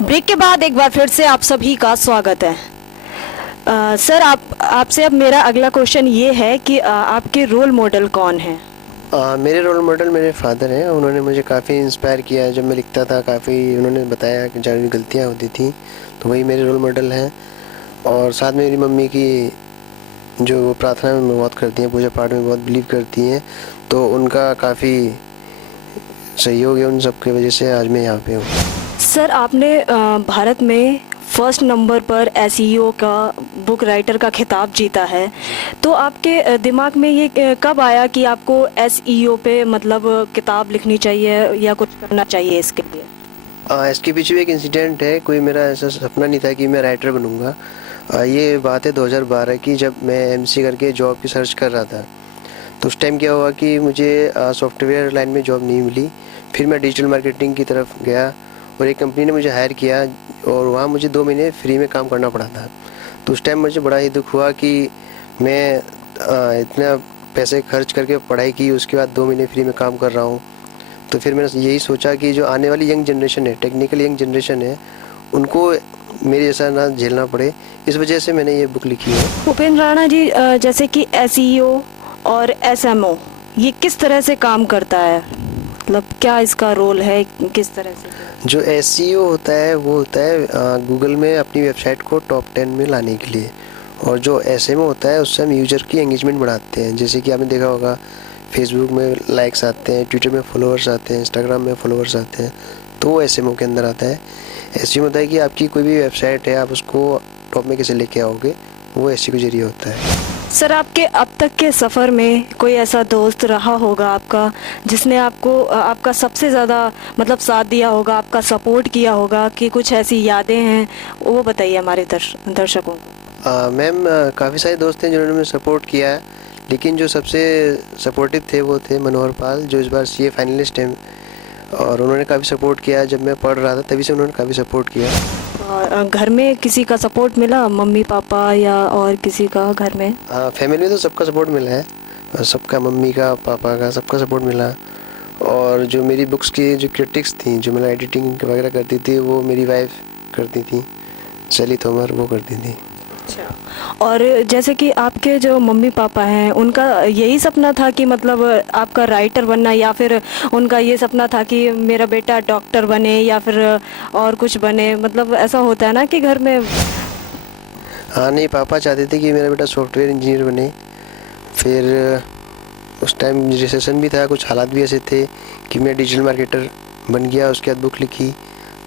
Break के बाद एक बार फिर से आप सभी का स्वागत है। सर आपसे अब मेरा अगला क्वेश्चन ये है कि आपके रोल मॉडल कौन है? मेरे रोल मॉडल मेरे फादर हैं। उन्होंने मुझे काफ़ी इंस्पायर किया है। जब मैं लिखता था काफ़ी उन्होंने बताया कि जहाँ भी गलतियाँ होती थी तो वही मेरे रोल मॉडल हैं। और साथ में मेरी मम्मी की जो वो प्रार्थना में बहुत करती हैं, पूजा पाठ में बहुत बिलीव करती हैं, तो उनका काफ़ी सहयोग है। उन सब की वजह से आज मैं यहाँ पे हूँ। सर आपने भारत में फर्स्ट नंबर पर एसईओ का बुक राइटर का खिताब जीता है, तो आपके दिमाग में ये कब आया कि आपको एसईओ पे मतलब किताब लिखनी चाहिए या कुछ करना चाहिए इसके लिए? इसके पीछे भी एक इंसिडेंट है। कोई मेरा ऐसा सपना नहीं था कि मैं राइटर बनूंगा। ये बात है 2012 की, जब मैं एमसी करके जॉब की सर्च कर रहा था। तो उस टाइम क्या हुआ कि मुझे सॉफ्टवेयर लाइन में जॉब नहीं मिली। फिर मैं डिजिटल मार्केटिंग की तरफ गया और एक कंपनी ने मुझे हायर किया और वहाँ मुझे 2 महीने फ्री में काम करना पड़ा था। तो उस टाइम मुझे बड़ा ही दुख हुआ कि मैं इतना पैसे खर्च करके पढ़ाई की, उसके बाद 2 महीने फ्री में काम कर रहा हूँ। तो फिर मैंने यही सोचा कि जो आने वाली यंग जनरेशन है, टेक्निकल यंग जनरेशन है, उनको मेरे जैसा ना झेलना पड़े, इस वजह से मैंने ये बुक लिखी है। उपेंद्र राणा जी, जैसे कि एसईओ और एसएमओ ये किस तरह से काम करता है, मतलब क्या इसका रोल है, किस तरह से? जो एसईओ होता है वो होता है गूगल में अपनी वेबसाइट को टॉप 10 में लाने के लिए, और जो एसएमओ होता है उससे हम यूजर की एंगेजमेंट बढ़ाते हैं। जैसे कि आपने देखा होगा फेसबुक में लाइक्स आते हैं, ट्विटर में फॉलोअर्स आते हैं, इंस्टाग्राम में फॉलोअर्स आते हैं, तो वो एसएमओ के अंदर आता है। एसईओ होता है कि आपकी कोई भी वेबसाइट है, आप उसको टॉप में कैसे लेके आओगे, वो एसईओ के जरिए होता है। सर आपके अब तक के सफ़र में कोई ऐसा दोस्त रहा होगा आपका जिसने आपको आपका सबसे ज़्यादा मतलब साथ दिया होगा, आपका सपोर्ट किया होगा, कि कुछ ऐसी यादें हैं वो बताइए हमारे दर्शकों को। मैम, काफ़ी सारे दोस्त हैं जिन्होंने मुझे सपोर्ट किया है, लेकिन जो सबसे सपोर्टिव थे वो थे मनोहर पाल, जो इस बार सीए फाइनलिस्ट हैं, और उन्होंने काफ़ी सपोर्ट किया। जब मैं पढ़ रहा था तभी से उन्होंने काफ़ी सपोर्ट किया। और घर में किसी का सपोर्ट मिला, मम्मी पापा या और किसी का घर में? फैमिली में तो सबका सपोर्ट मिला है, सबका, मम्मी का, पापा का, सबका सपोर्ट मिला। और जो मेरी बुक्स की जो क्रिटिक्स थी, जो मतलब एडिटिंग वगैरह करती थी, वो मेरी वाइफ करती थी, शैली तोमर, वो करती थी। अच्छा, और जैसे कि आपके जो मम्मी पापा हैं उनका यही सपना था कि मतलब आपका राइटर बनना, या फिर उनका ये सपना था कि मेरा बेटा डॉक्टर बने या फिर और कुछ बने, मतलब ऐसा होता है ना कि घर में? हाँ, नहीं, पापा चाहते थे कि मेरा बेटा सॉफ्टवेयर इंजीनियर बने। फिर उस टाइम रिसेशन भी था, कुछ हालात भी ऐसे थे कि मैं डिजिटल मार्केटर बन गया, उसके बाद बुक लिखी।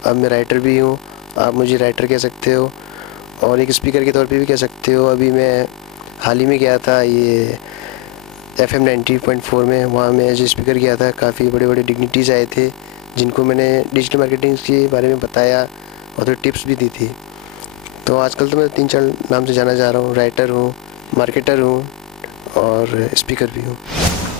अब मैं राइटर भी हूँ, आप मुझे राइटर कह सकते हो और एक स्पीकर के तौर पे भी कह सकते हो। अभी मैं हाल ही में गया था ये FM 90.4 में, वहाँ मैं एज स्पीकर गया था। काफ़ी बड़े बड़े डिग्निटीज़ आए थे जिनको मैंने डिजिटल मार्केटिंग के बारे में बताया और थोड़ी टिप्स भी दी थी। तो आजकल तो मैं 3-4 नाम से जाना जा रहा हूँ, राइटर हूँ, मार्केटर हूँ और स्पीकर भी हूँ।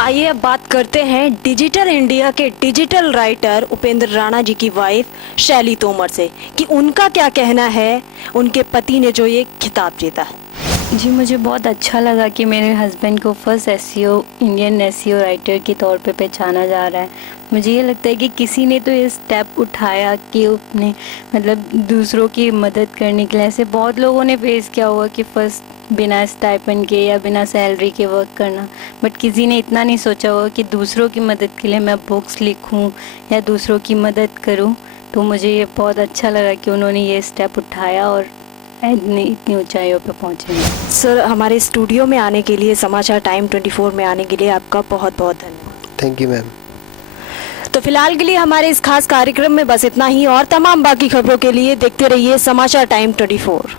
आइए अब बात करते हैं डिजिटल इंडिया के डिजिटल राइटर उपेंद्र राणा जी की वाइफ शैली तोमर से कि उनका क्या कहना है उनके पति ने जो ये खिताब जीता है। जी, मुझे बहुत अच्छा लगा कि मेरे हस्बैंड को first SEO, Indian SEO writer के तौर पे पहचाना जा रहा है। मुझे ये लगता है कि किसी ने तो ये स्टेप उठाया कि अपने मतलब दूसरों की मदद करने के लिए। ऐसे बहुत लोगों ने फेस किया होगा कि फर्स्ट बिना स्टाइपेंड के या बिना सैलरी के वर्क करना, बट किसी ने इतना नहीं सोचा होगा कि दूसरों की मदद के लिए मैं बुक्स लिखूं या दूसरों की मदद करूं। तो मुझे ये बहुत अच्छा लगा कि उन्होंने ये स्टेप उठाया और इतनी ऊंचाइयों पे पहुंचे। सर हमारे स्टूडियो में आने के लिए, समाचार टाइम 24 में आने के लिए आपका बहुत बहुत धन्यवाद। Thank you ma'am. तो फिलहाल के लिए हमारे इस खास कार्यक्रम में बस इतना ही, और तमाम बाकी खबरों के लिए देखते रहिए समाचार टाइम 24।